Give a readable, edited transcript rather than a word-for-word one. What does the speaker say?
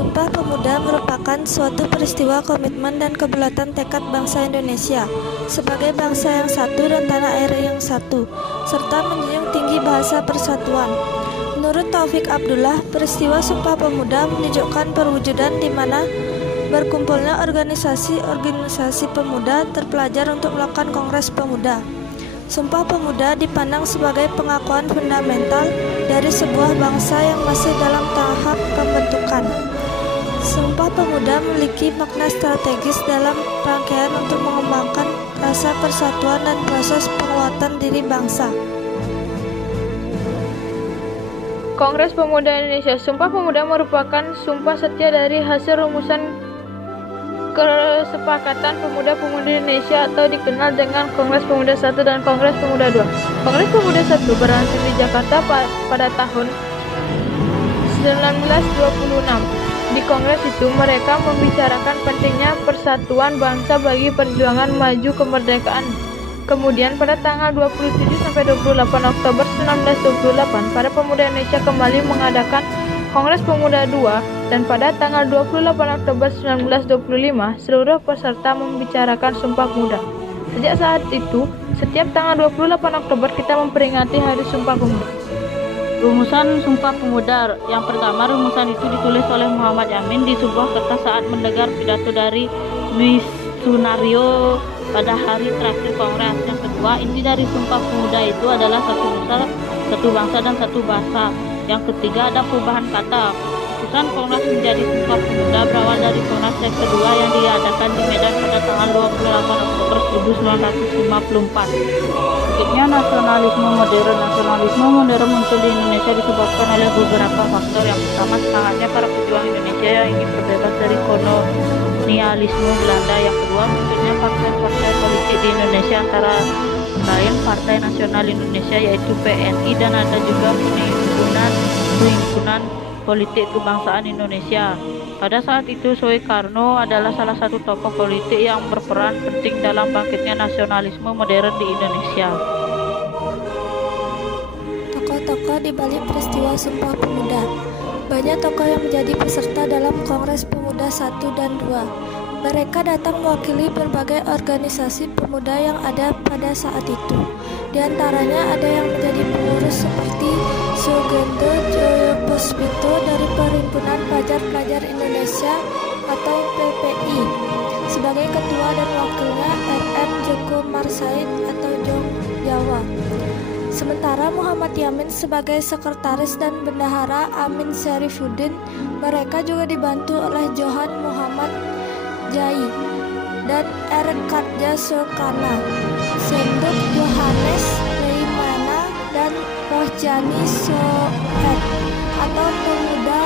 Sumpah Pemuda merupakan suatu peristiwa komitmen dan kebulatan tekad bangsa Indonesia sebagai bangsa yang satu dan tanah air yang satu, serta menjunjung tinggi bahasa persatuan. Menurut Taufik Abdullah, peristiwa Sumpah Pemuda menunjukkan perwujudan di mana berkumpulnya organisasi-organisasi pemuda terpelajar untuk melakukan Kongres Pemuda. Sumpah Pemuda dipandang sebagai pengakuan fundamental dari sebuah bangsa yang masih dalam tahap pembentukan. Sumpah Pemuda memiliki makna strategis dalam rangkaian untuk mengembangkan rasa persatuan dan proses penguatan diri bangsa. Kongres Pemuda Indonesia. Sumpah Pemuda merupakan sumpah setia dari hasil rumusan Kesepakatan Pemuda-Pemudi Indonesia atau dikenal dengan Kongres Pemuda I dan Kongres Pemuda II. Kongres Pemuda I berlangsung di Jakarta pada tahun 1926. Di kongres itu mereka membicarakan pentingnya persatuan bangsa bagi perjuangan maju kemerdekaan. Kemudian pada tanggal 27 sampai 28 Oktober 1928, para pemuda Indonesia kembali mengadakan Kongres Pemuda II, dan pada tanggal 28 Oktober 1925, seluruh peserta membicarakan Sumpah Pemuda. Sejak saat itu, setiap tanggal 28 Oktober kita memperingati Hari Sumpah Pemuda. Rumusan Sumpah Pemuda. Yang pertama, rumusan itu ditulis oleh Muhammad Yamin di sebuah kertas saat mendengar pidato dari Luis Sunario pada hari terakhir Kongres. Yang kedua, inti dari Sumpah Pemuda itu adalah satu nusa, satu bangsa, dan satu bahasa. Yang ketiga, ada perubahan kata. Keputusan Kongres menjadi Sumpah Pemuda berawal dari Kongres yang kedua yang diadakan di Medan pada tanggal 28 Oktober 1954. Bangkitnya nasionalisme modern. Nasionalisme modern muncul di Indonesia disebabkan oleh beberapa faktor. Yang pertama, semangatnya para pejuang Indonesia yang ingin terbebas dari kolonialisme Belanda. Yang kedua, munculnya partai-partai politik di Indonesia, antara lain Partai Nasional Indonesia yaitu PNI, dan ada juga Perhimpunan Politik Kebangsaan Indonesia. Pada saat itu Soekarno adalah salah satu tokoh politik yang berperan penting dalam bangkitnya nasionalisme modern di Indonesia. Tokoh-tokoh di balik peristiwa Sumpah Pemuda. Banyak tokoh yang menjadi peserta dalam Kongres Pemuda I dan II. Mereka datang mewakili berbagai organisasi pemuda yang ada pada saat itu. Di antaranya ada yang menjadi pengurus seperti Sugendo Joyopuspito dari Perhimpunan Pelajar-Pelajar Indonesia atau PPI, sebagai ketua dan wakilnya RM Joko Marsaid atau Jong Jawa. Sementara Muhammad Yamin sebagai sekretaris dan bendahara Amin Syarifuddin. Mereka juga dibantu oleh Johan Muhammad Jai dan Erkatja Sokana, Senduk Johannes Leimana, dan Rohjani Soet atau Pemuda